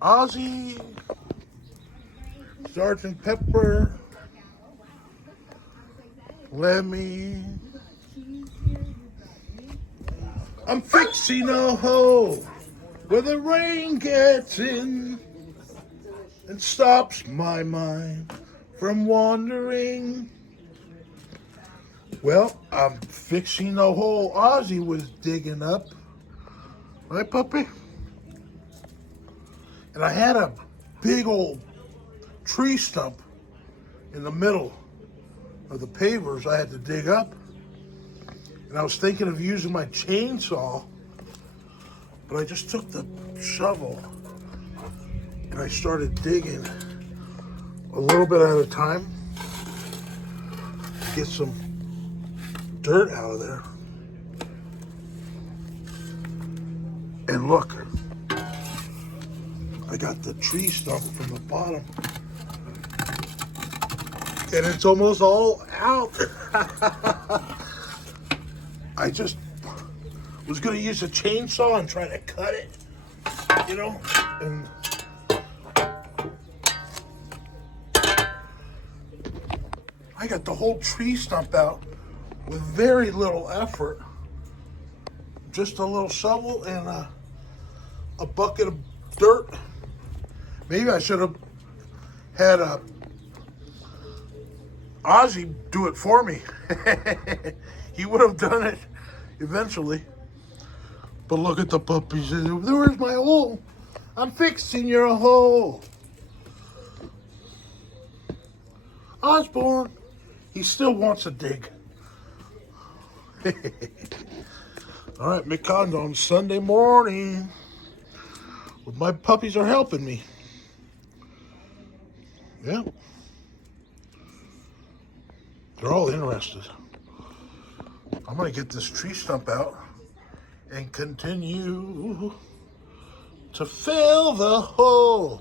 Ozzy, Sergeant Pepper, Lemmy. I'm fixing a hole where the rain gets in and stops my mind from wandering. Well, I'm fixing a hole Ozzy was digging up. Right, puppy? And I had a big old tree stump in the middle of the pavers I had to dig up. And I was thinking of using my chainsaw, but I just took the shovel and I started digging a little bit at a time to get some dirt out of there. And look, I got the tree stump from the bottom. And it's almost all out. I just was going to use a chainsaw and try to cut it, you know, and I got the whole tree stump out with very little effort. Just a little shovel and a bucket of dirt. Maybe I should have had Ozzy do it for me. He would have done it eventually. But look at the puppies. Where's my hole? I'm fixing your hole. Osborne, he still wants a dig. All right, McConn's on Sunday morning. My puppies are helping me. Yeah. They're all interested. I'm going to get this tree stump out and continue to fill the hole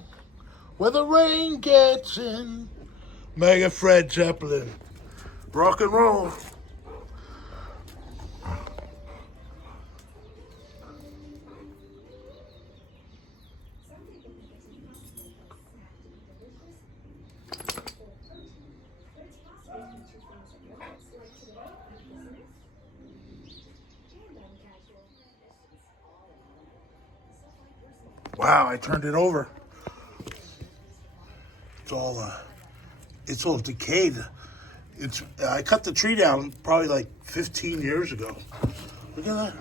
where the rain gets in. Mega Fred Zeppelin. Rock and roll. Wow, I turned it over. It's all decayed. I cut the tree down probably like 15 years ago. Look at that.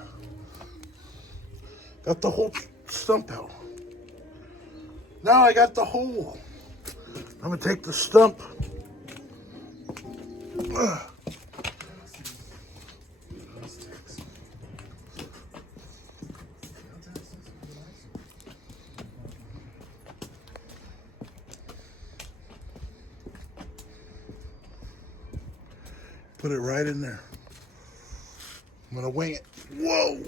Got the whole stump out. Now I got the hole. I'm gonna take the stump. Put it right in there. I'm gonna wing it. Whoa!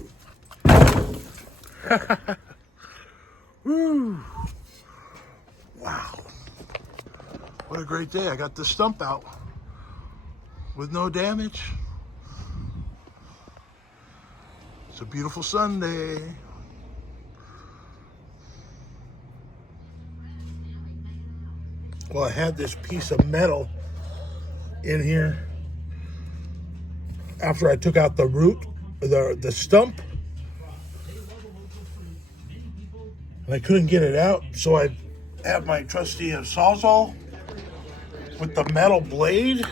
Woo! Wow. What a great day. I got the stump out with no damage. It's a beautiful Sunday. Well, I had this piece of metal in here after I took out the root, the stump, and I couldn't get it out, so I have my trusty Sawzall with the metal blade.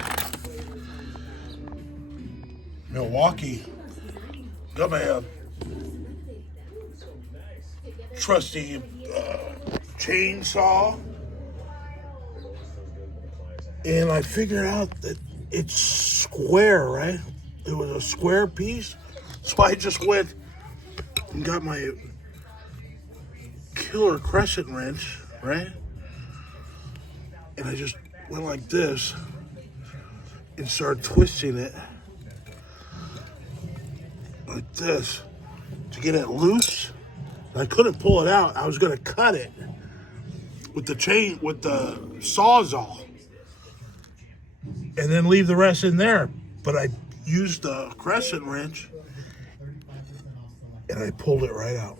Milwaukee. Got my trusty chainsaw, and I figured out that it's square, right? It was a square piece, so I just went and got my killer crescent wrench, right? And I just went like this and started twisting it like this to get it loose. I couldn't pull it out. I was gonna cut it with the sawzall and then leave the rest in there. But I used the crescent wrench and I pulled it right out.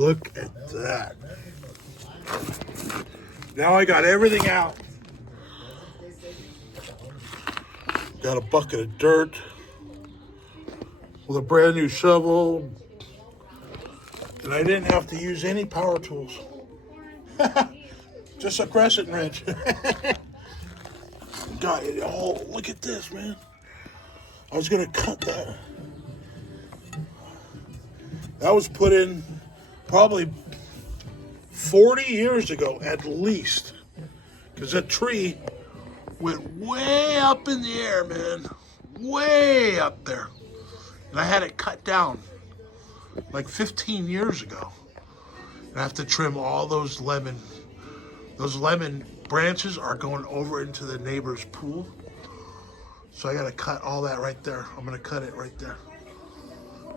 Look at that. Now I got everything out. Got a bucket of dirt with a brand new shovel. And I didn't have to use any power tools. Just a crescent wrench. Got it. Oh, look at this, man. I was going to cut that. That was put in probably 40 years ago, at least. Because that tree went way up in the air, man. Way up there. And I had it cut down like 15 years ago. And I have to trim all those lemon. Those lemon branches are going over into the neighbor's pool. So I got to cut all that right there. I'm going to cut it right there.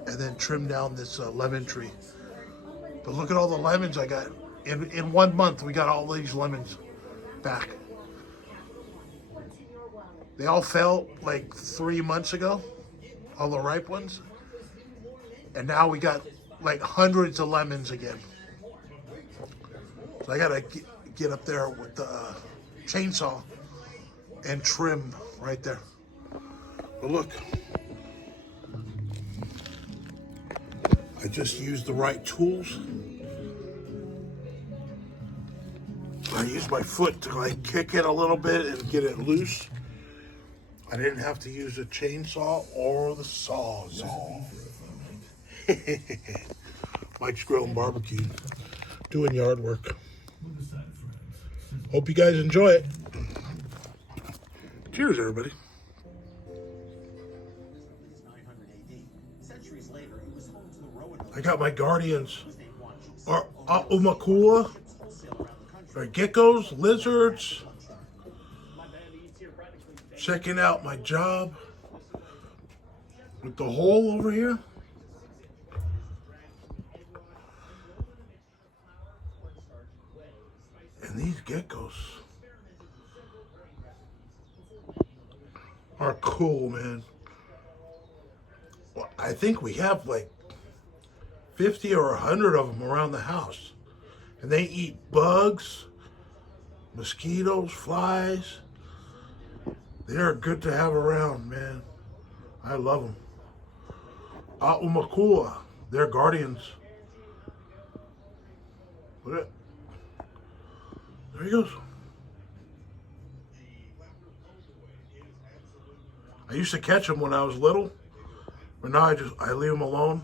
And then trim down this lemon tree. But look at all the lemons I got. In 1 month, we got all these lemons back. They all fell like 3 months ago, all the ripe ones. And now we got like hundreds of lemons again. So I got to get up there with the chainsaw and trim right there. But look, I just used the right tools. I used my foot to like kick it a little bit and get it loose. I didn't have to use a chainsaw or the sawzall. Mike's Grilling Barbecue, doing yard work. Hope you guys enjoy it. Cheers, everybody. I got my guardians. Are Umakua. They're geckos, lizards. Checking out my job with the hole over here. And these geckos are cool, man. Well, I think we have like 50 or 100 of them around the house. And they eat bugs, mosquitoes, flies. They are good to have around, man. I love them. Aumakua, they're guardians. Look at it. There he goes. I used to catch them when I was little, but now I leave them alone.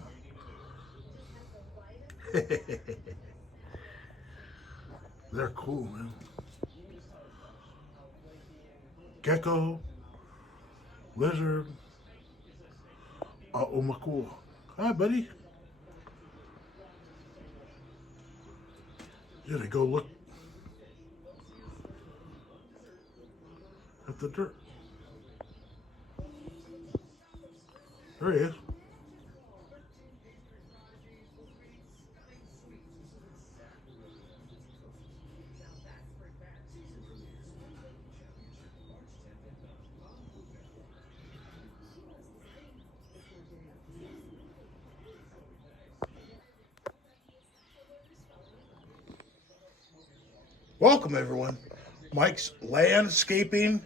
They're cool, man. Gecko, lizard, Umakua. Hi, buddy. Did I go look at the dirt? There he is. Welcome, everyone. Mike's Landscaping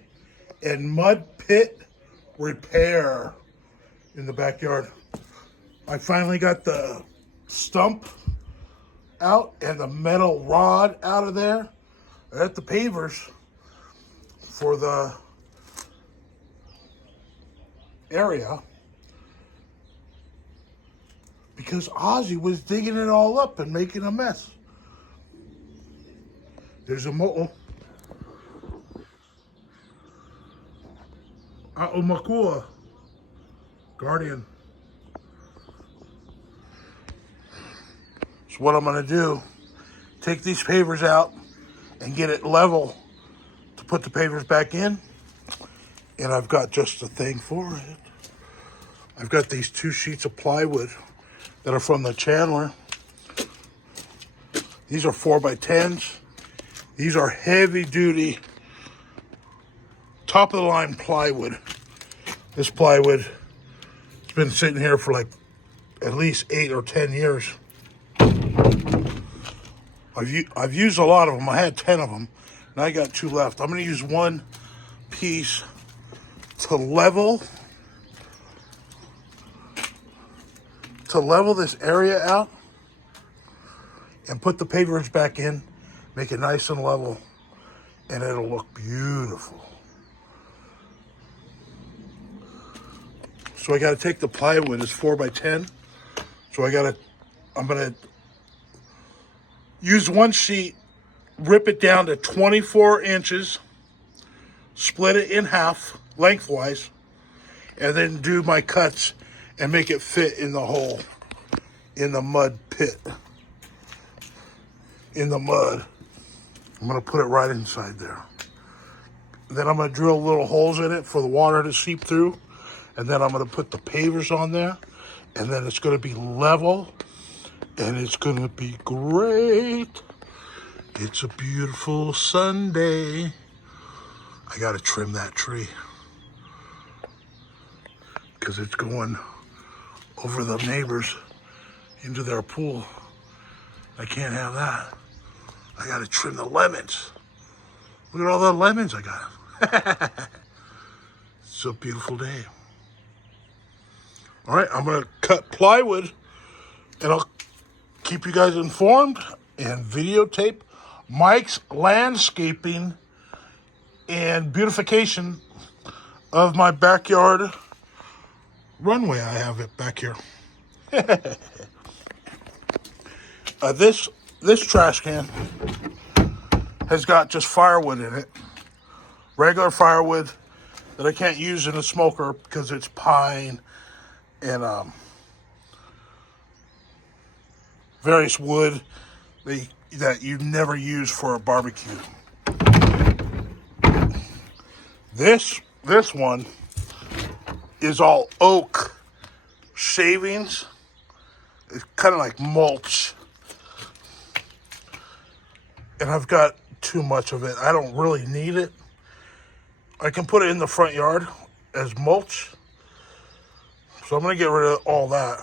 and Mud Pit Repair in the backyard. I finally got the stump out and the metal rod out of there. I got the pavers for the area because Ozzy was digging it all up and making a mess. There's a mo'o. A'umakua. Guardian. So what I'm going to do, take these pavers out and get it level to put the pavers back in. And I've got just the thing for it. I've got these 2 sheets of plywood that are from the Chandler. These are 4x10s. These are heavy duty, top of the line plywood. This plywood has been sitting here for like at least 8 or 10 years. I've used a lot of them. I had 10 of them. Now I got 2 left. I'm going to use one piece to level this area out and put the pavers back in, make it nice and level, and it'll look beautiful. So I got to take the plywood, it's 4x10. So I'm going to use one sheet, rip it down to 24 inches, split it in half lengthwise, and then do my cuts and make it fit in the hole in the mud pit. In the mud. I'm going to put it right inside there. Then I'm going to drill little holes in it for the water to seep through. And then I'm going to put the pavers on there. And then it's going to be level. And it's going to be great. It's a beautiful Sunday. I got to trim that tree, because it's going over the neighbors into their pool. I can't have that. I got to trim the lemons. Look at all the lemons I got. It's a beautiful day. All right, I'm going to cut plywood, and I'll keep you guys informed and videotape Mike's landscaping and beautification of my backyard runway. I have it back here. This trash can has got just firewood in it. Regular firewood that I can't use in a smoker because it's pine and various wood that you never use for a barbecue. This one is all oak shavings. It's kind of like mulch. And I've got too much of it. I don't really need it. I can put it in the front yard as mulch. So I'm going to get rid of all that.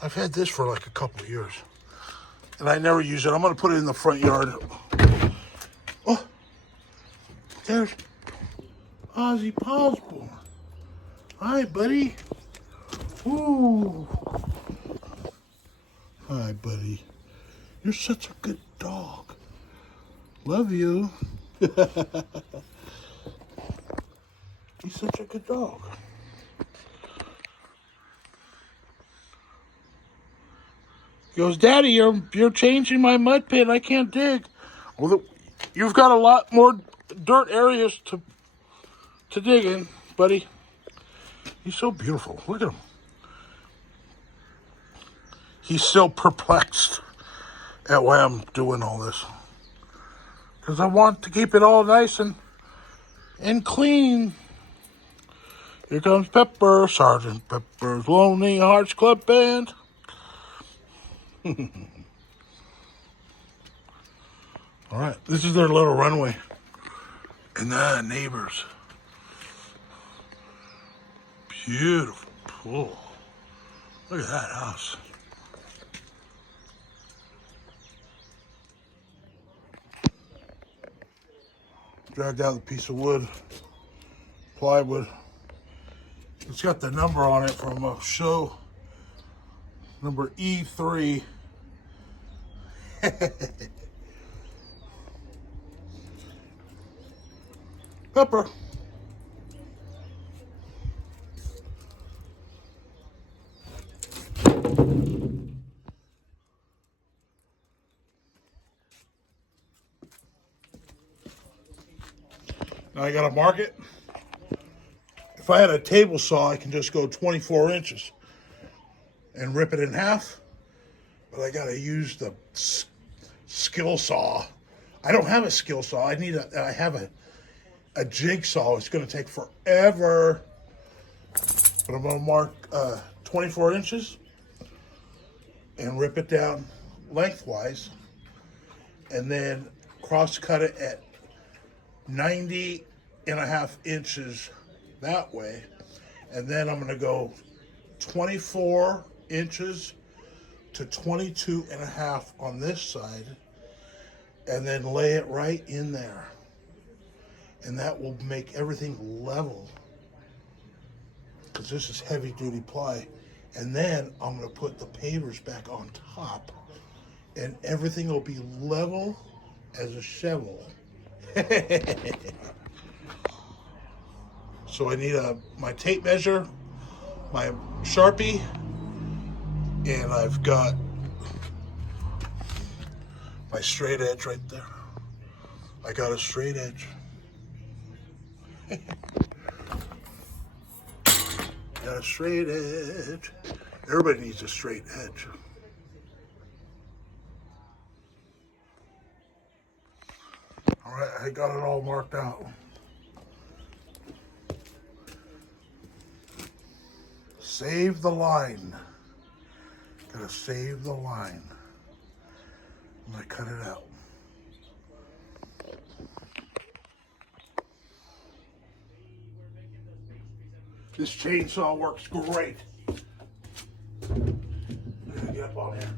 I've had this for like a couple of years. And I never use it. I'm going to put it in the front yard. Oh, there's Ozzy Osbourne. Hi, buddy. Ooh. Hi, buddy. You're such a good dog. Love you. He's such a good dog. He goes, Daddy, you're changing my mud pit. I can't dig. Well, you've got a lot more dirt areas to dig in, buddy. He's so beautiful. Look at him. He's still perplexed at why I'm doing all this. Because I want to keep it all nice and clean. Here comes Pepper, Sergeant Pepper's Lonely Hearts Club Band. All right, this is their little runway. And the neighbors. Beautiful pool. Look at that house. Dragged out a piece of wood, plywood. It's got the number on it from a show, number E3. Pepper. Now I gotta mark it. If I had a table saw, I can just go 24 inches and rip it in half. But I gotta use the skill saw. I don't have a skill saw. I have a jigsaw. It's gonna take forever. But I'm gonna mark 24 inches and rip it down lengthwise, and then cross cut it at 90.5 inches that way. And then I'm going to go 24 inches to 22.5 on this side, and then lay it right in there. And that will make everything level, because this is heavy duty ply. And then I'm going to put the pavers back on top, and everything will be level as a shovel. So I need my tape measure, my Sharpie, and I've got my straight edge right there. I got a straight edge. Got a straight edge. Everybody needs a straight edge. All right, I got it all marked out. Save the line. Gotta save the line. I'm gonna cut it out. This chainsaw works great. Get up on here.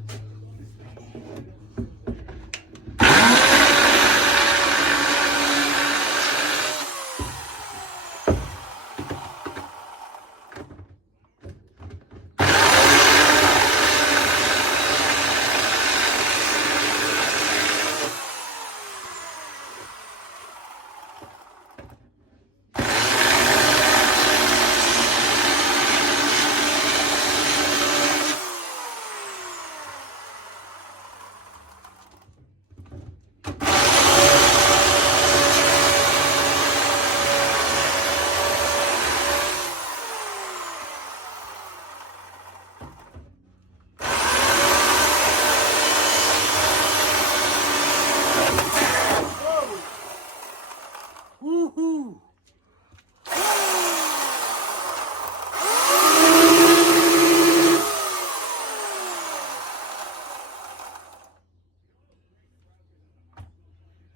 Woohoo!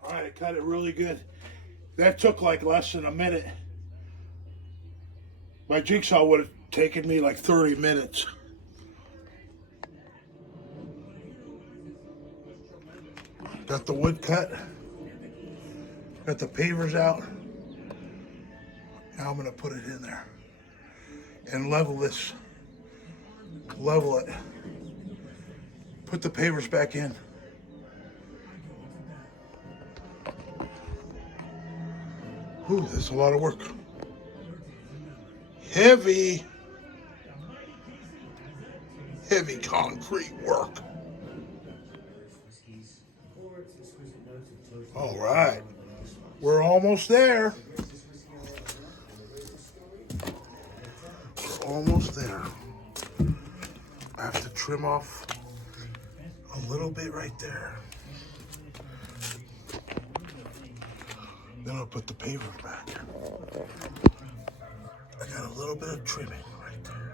All right, I cut it really good. That took like less than a minute. My jigsaw would have taken me like 30 minutes. Got the wood cut. Got the pavers out. Now I'm gonna put it in there and level this. Level it. Put the pavers back in. Whew, that's a lot of work. Heavy concrete work. All right, we're almost there. We're almost there. I have to trim off a little bit right there. Then I'll put the paver back. I got a little bit of trimming right there.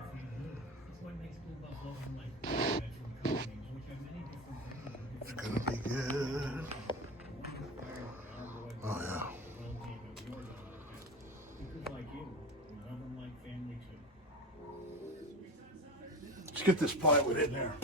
It's gonna be good. Oh yeah. Let's get this plywood in there.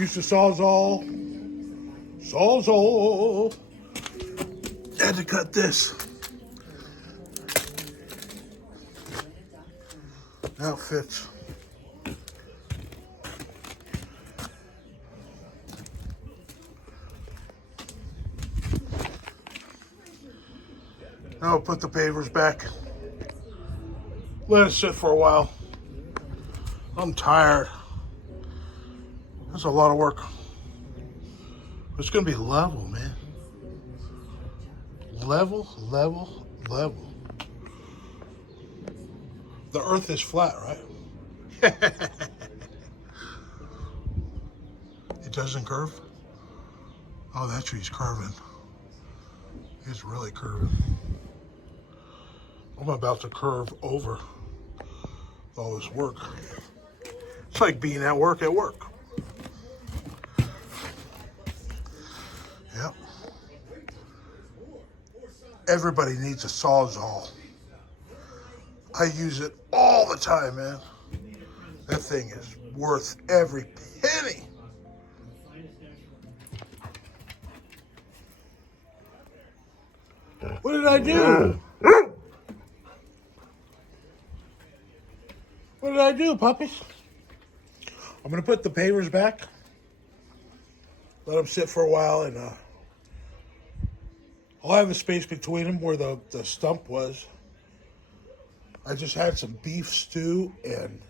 Used to Sawzall. Sawzall. Had to cut this. Now it fits. Now I'll put the pavers back. Let it sit for a while. I'm tired. That's a lot of work. It's gonna be level, man. Level, level, level. The earth is flat, right? It doesn't curve? Oh, that tree's curving. It's really curving. I'm about to curve over all this work. It's like being at work. Yep. Everybody needs a Sawzall. I use it all the time, man. That thing is worth every penny. What did I do? What did I do, puppies? I'm gonna put the pavers back. Let them sit for a while, and I'll have a space between them where the stump was. I just had some beef stew and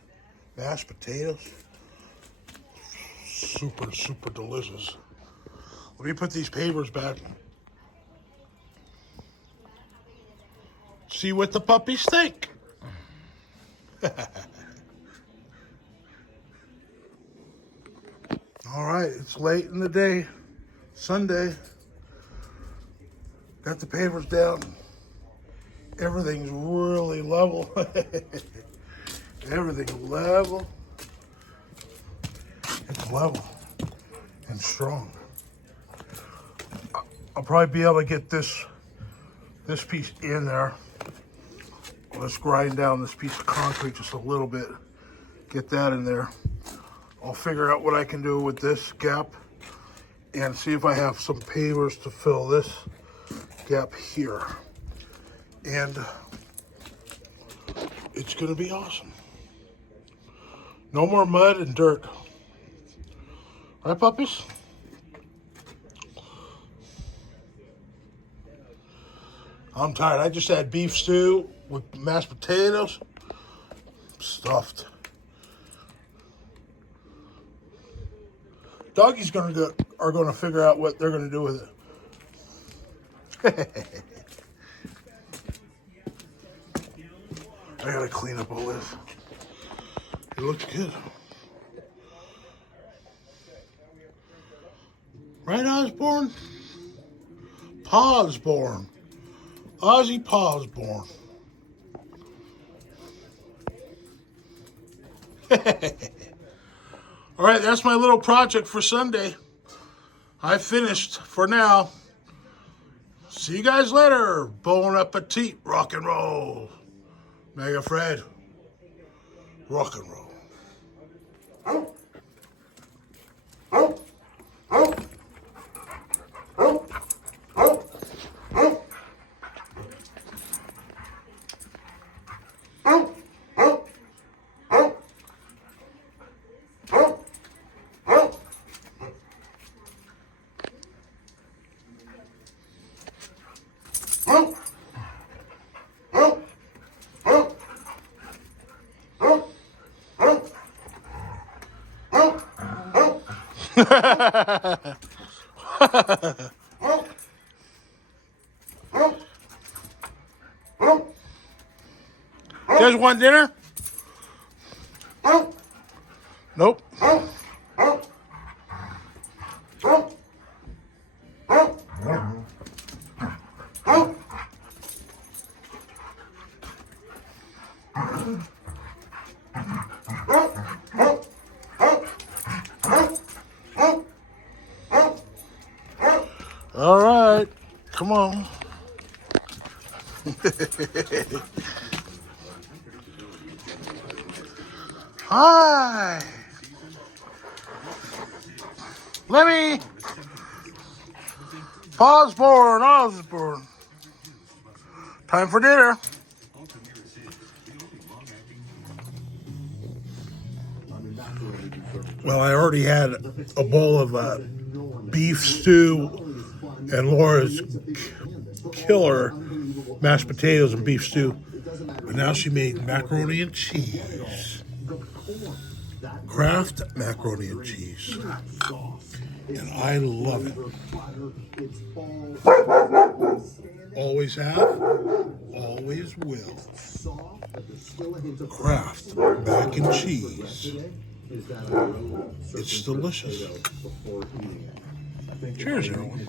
mashed potatoes. Super, super delicious. Let me put these pavers back. See what the puppies think. All right, it's late in the day, Sunday. Got the pavers down. Everything's really level. Everything's level. It's level and strong. I'll probably be able to get this piece in there. Let's grind down this piece of concrete just a little bit. Get that in there. I'll figure out what I can do with this gap and see if I have some pavers to fill this gap here. And it's gonna be awesome. No more mud and dirt. Right, puppies? I'm tired. I just had beef stew with mashed potatoes, stuffed. Doggies are gonna figure out what they're gonna do with it. I gotta clean up all this. It looks good. Right, Osborne? Pawsborne. Ozzy Pawsborne. All right, that's my little project for Sunday. I finished for now. See you guys later. Bon appetit, rock and roll. Mega Fred, rock and roll. You guys want dinner? Nope. All right, come on. Hi. Let me. Osborne. Time for dinner. Well, I already had a bowl of beef stew and Laura's killer mashed potatoes and beef stew. But now she made macaroni and cheese. Kraft macaroni and cheese. And I love it. Always have, always will. Kraft mac and cheese. It's delicious. Cheers, everyone.